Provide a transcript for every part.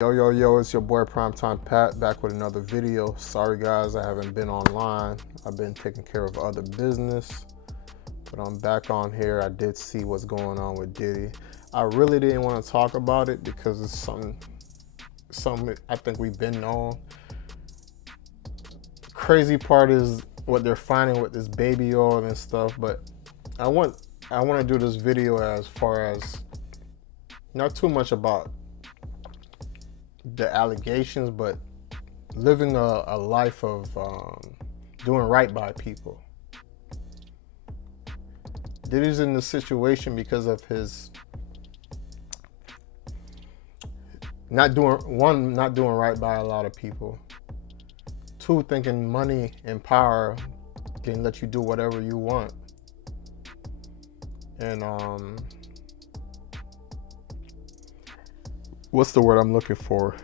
Yo, it's your boy PrimeTimePat back with another video. Sorry guys, I haven't been online. I've been taking care of other business, but I'm back on here. I did see what's going on with Diddy. I really didn't want to talk about it because it's something I think we've been on. Crazy part is what they're finding with this baby oil and stuff, but I want to do this video as far as not too much about the allegations, but living a life of doing right by people. Diddy's in this situation because of his not doing right by a lot of people. Two, thinking money and power can let you do whatever you want. And what's the word I'm looking for?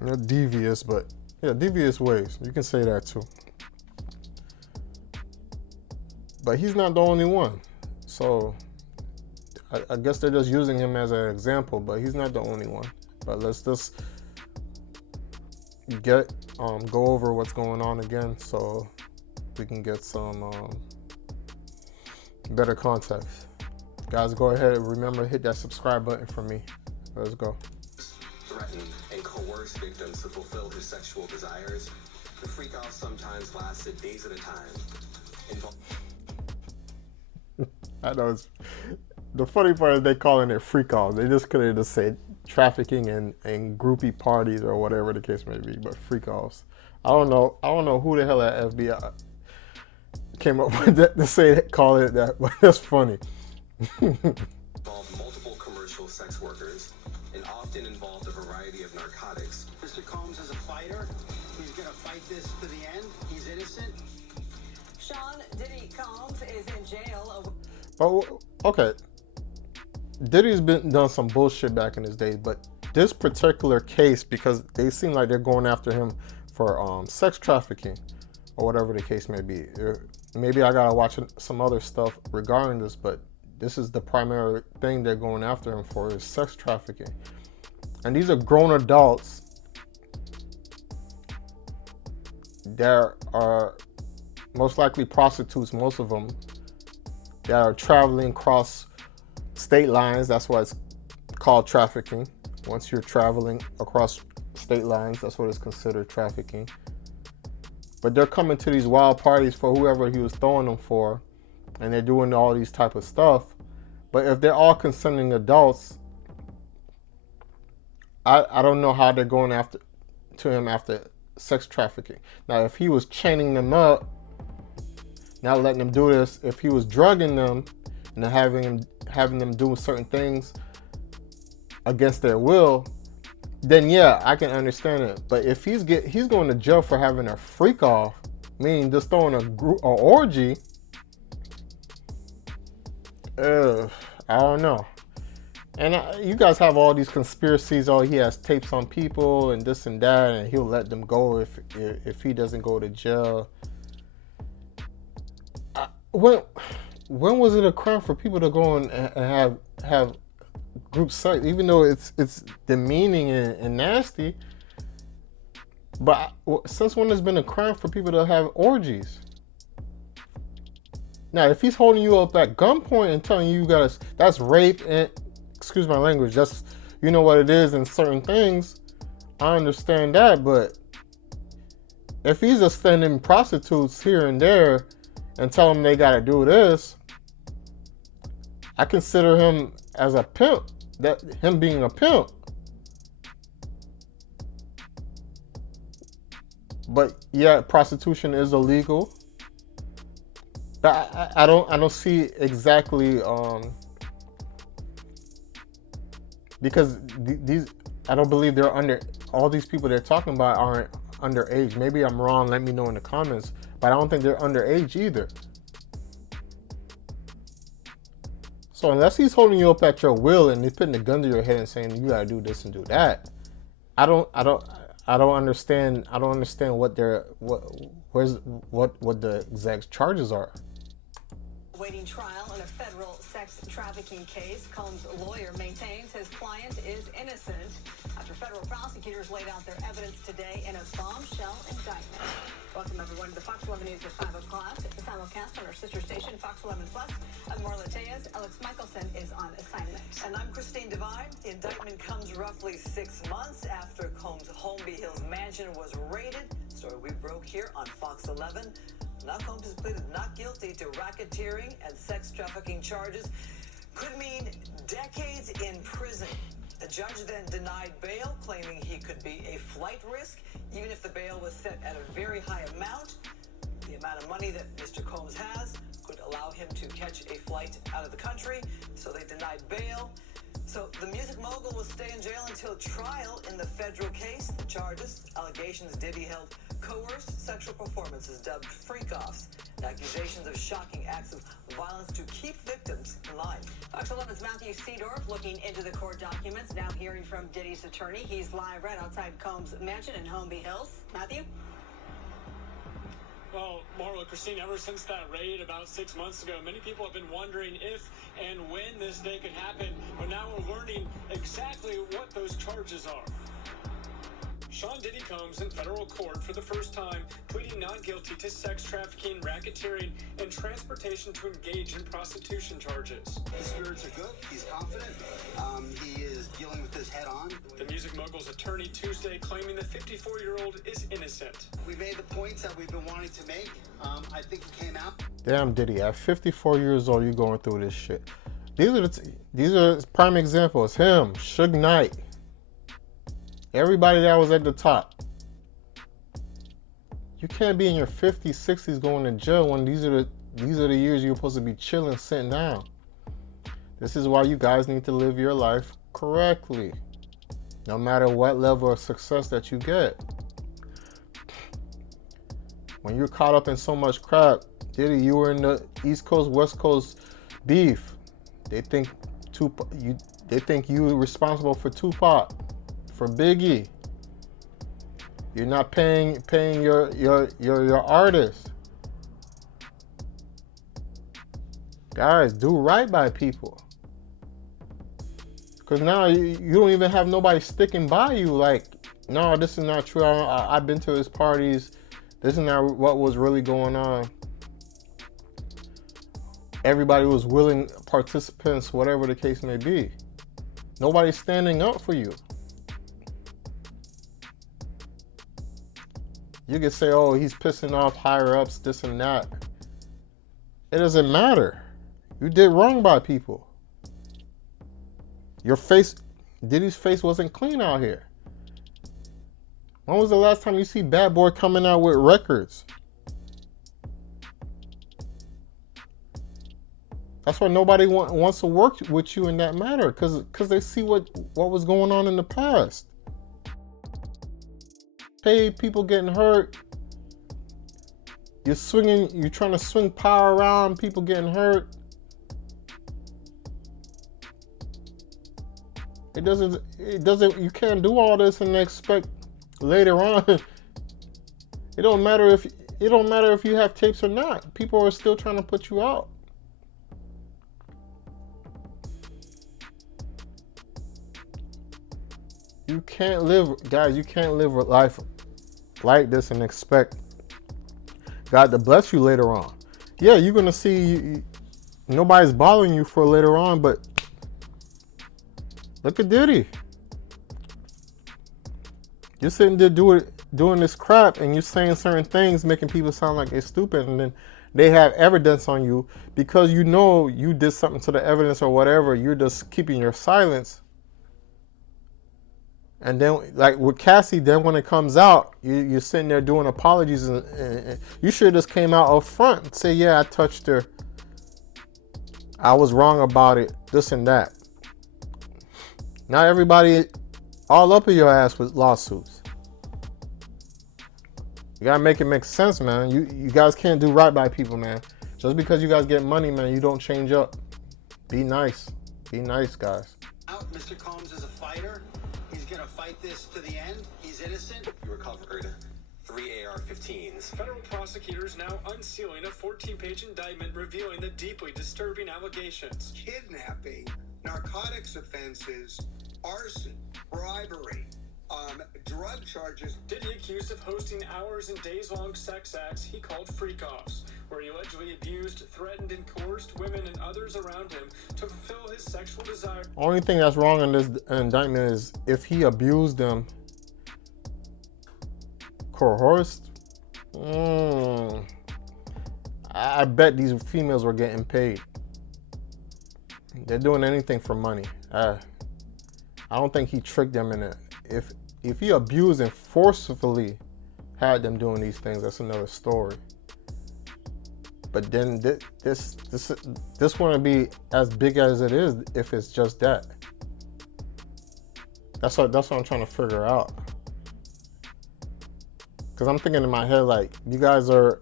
Not devious, but yeah, devious ways. You can say that too. But he's not the only one. So I guess they're just using him as an example, but he's not the only one. But let's just go over what's going on again so we can get some better context. Guys, go ahead and remember, hit that subscribe button for me. Let's go. Threaten and coerce victims to fulfill his sexual desires. The freak off sometimes lasted days at a time. I know the funny part is they calling it freak offs. They just could have just said trafficking and groupie parties or whatever the case may be, but freak offs. I don't know who the hell at FBI came up with that to call it that, but that's funny. Involved multiple commercial sex workers and often involved a variety of narcotics. Mr. Combs is a fighter. He's going to fight this to the end. He's innocent. Sean Diddy Combs is in jail. Oh, okay. Diddy's done some bullshit back in his day, but this particular case, because they seem like they're going after him for sex trafficking or whatever the case may be. Maybe I gotta watch some other stuff regarding this, but this is the primary thing they're going after him for, is sex trafficking. And these are grown adults that are most likely prostitutes, most of them, that are traveling across state lines. That's why it's called trafficking. Once you're traveling across state lines, that's what is considered trafficking. But they're coming to these wild parties for whoever he was throwing them for, and they're doing all these type of stuff. But if they're all consenting adults, I don't know how they're going after him after sex trafficking. Now, if he was chaining them up, not letting them do this, if he was drugging them and having them do certain things against their will, then yeah, I can understand it. But if he's going to jail for having a freak off, meaning just throwing an orgy, I don't know. And you guys have all these conspiracies. Oh, he has tapes on people and this and that, and he'll let them go if he doesn't go to jail. When was it a crime for people to go and have group sex, even though it's demeaning and nasty? But since when has been a crime for people to have orgies? Now, if he's holding you up at gunpoint and telling you guys that's rape, and excuse my language, that's, you know what it is, and certain things, I understand that. But if he's just sending prostitutes here and there and tell them they gotta do this, I consider him as a pimp, him being a pimp. But yeah, prostitution is illegal. But I don't see exactly because these, I don't believe they're under, all these people they're talking about aren't underage. Maybe I'm wrong, let me know in the comments, but I don't think they're underage either. So unless he's holding you up at your will and he's putting a gun to your head and saying you gotta do this and do that, I don't understand what the exact charges are. Awaiting trial in a federal sex trafficking case, Combs' lawyer maintains his client is innocent after federal prosecutors laid out their evidence today in a bombshell indictment. Welcome, everyone, to the Fox 11 News at 5 o'clock. The simulcast on our sister station, Fox 11 Plus. I'm Marla Tejas. Alex Michelson is on assignment. And I'm Christine Devine. The indictment comes roughly 6 months after Combs' Holmby Hills mansion was raided. Story we broke here on Fox 11. Now Combs has pleaded not guilty to racketeering and sex trafficking charges. Could mean decades in prison. The judge then denied bail, claiming he could be a flight risk, even if the bail was set at a very high amount. The amount of money that Mr. Combs has could allow him to catch a flight out of the country, so they denied bail. So the music mogul will stay in jail until trial in the federal case. The charges, allegations Diddy held coerced sexual performances dubbed freak-offs, and accusations of shocking acts of violence to keep victims in line. Fox 11's Matthew Seedorf looking into the court documents, now hearing from Diddy's attorney. He's live right outside Combs' mansion in Holmby Hills. Matthew? Well, Marla, Christine, ever since that raid about 6 months ago, many people have been wondering if and when this day could happen, but now we're learning exactly what those charges are. Sean Diddy Combs in federal court for the first time, pleading not guilty to sex trafficking, racketeering, and transportation to engage in prostitution charges. The spirits are good. He's confident. He is dealing with this head on. The music mogul's attorney Tuesday claiming the 54-year-old is innocent. We made the points that we've been wanting to make. I think he came out. Damn, Diddy, at 54 years old, you going through this shit. These are prime examples. Him, Suge Knight, everybody that was at the top. You can't be in your 50s, 60s going to jail when these are the years you're supposed to be chilling, sitting down. This is why you guys need to live your life correctly, no matter what level of success that you get. When you're caught up in so much crap, Diddy, you were in the East Coast, West Coast beef. They think you were responsible for Tupac, for Biggie. You're not paying your artists. Guys, do right by people. Because now you don't even have nobody sticking by you. Like, no, this is not true. I've been to his parties. This is not what was really going on. Everybody was willing participants, whatever the case may be. Nobody's standing up for you. You could say, oh, he's pissing off higher ups, this and that. It doesn't matter. You did wrong by people. Your face, Diddy's face wasn't clean out here. When was the last time you see Bad Boy coming out with records? That's why nobody wants to work with you in that matter, because they see what was going on in the past. Hey, people getting hurt. You're trying to swing power around, people getting hurt. It doesn't, you can't do all this and expect later on. It don't matter if you have tapes or not. People are still trying to put you out. You can't live, guys, you can't live a life like this and expect God to bless you later on. Yeah, you're going to see nobody's bothering you for later on, but look at Diddy. You're sitting there doing this crap and you're saying certain things, making people sound like they're stupid, and then they have evidence on you because you know you did something to the evidence or whatever. You're just keeping your silence. And then, like with Cassie, then when it comes out, you're sitting there doing apologies, and you should have just came out up front and say, yeah, I touched her. I was wrong about it, this and that. Now everybody all up in your ass with lawsuits. You gotta make it make sense, man. You guys can't do right by people, man. Just because you guys get money, man, you don't change up. Be nice. Be nice, guys. Out, Mr. Combs is a fighter. He's gonna fight this to the end. He's innocent. You recovered 3 AR-15s. Federal prosecutors now unsealing a 14-page indictment revealing the deeply disturbing allegations. Kidnapping, narcotics offenses, arson, bribery, drug charges. Diddy accused of hosting hours and days-long sex acts he called freak-offs, where he allegedly abused, threatened, and coerced women and others around him to fulfill his sexual desire. Only thing that's wrong in this indictment is if he abused them, coerced. I bet these females were getting paid. They're doing anything for money. I don't think he tricked them in it. If he abused and forcefully had them doing these things, that's another story. But then this wouldn't be as big as it is if it's just that. That's what I'm trying to figure out. Because I'm thinking in my head, like, you guys are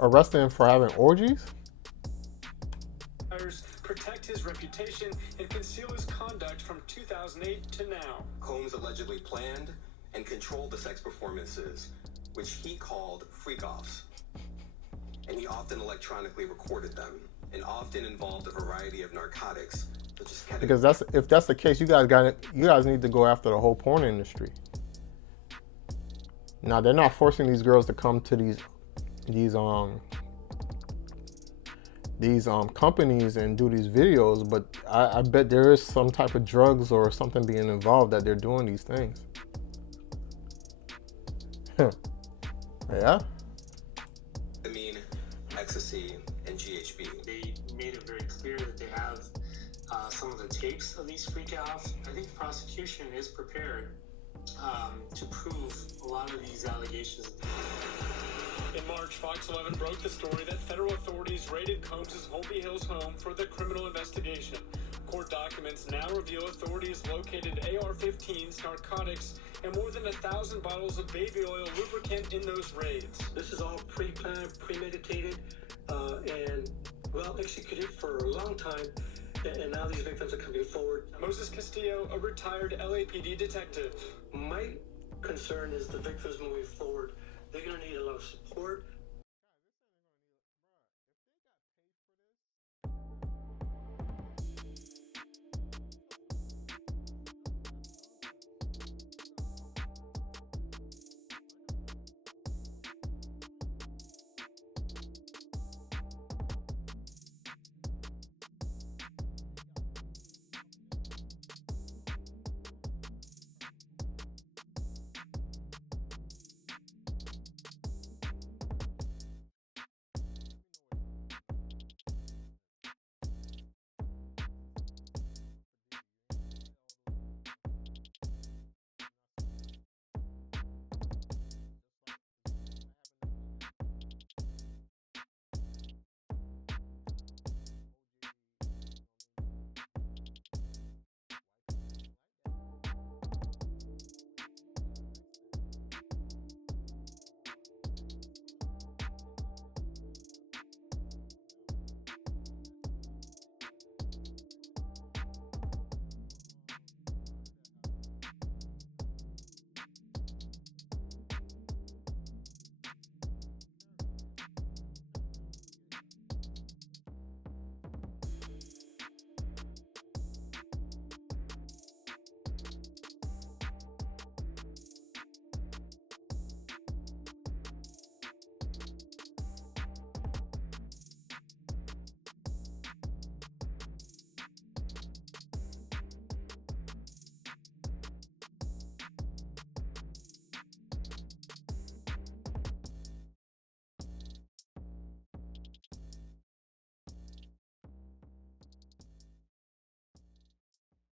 arresting him for having orgies? Protect his reputation and conceal his conduct from 2008 to now. Combs allegedly planned and controlled the sex performances, which he called freak-offs. And he often electronically recorded them, and often involved a variety of narcotics, such as ketamine. Because if that's the case, you guys need to go after the whole porn industry. Now, they're not forcing these girls to come to these companies and do these videos, but I bet there is some type of drugs or something being involved that they're doing these things. Yeah? Ketamine, ecstasy, and GHB. They made it very clear that they have some of the tapes of these freak-offs. I think the prosecution is prepared to prove a lot of these allegations. In March, Fox 11 broke the story that federal authorities raided Combs' Holby Hills home for the criminal investigation. Court documents now reveal authorities located AR-15s, narcotics, and more than 1,000 bottles of baby oil lubricant in those raids. This is all pre-planned, premeditated, and well executed for a long time. And now these victims are coming forward. Moses Castillo, a retired LAPD detective. My concern is the victims moving forward. They're going to need a lot of support.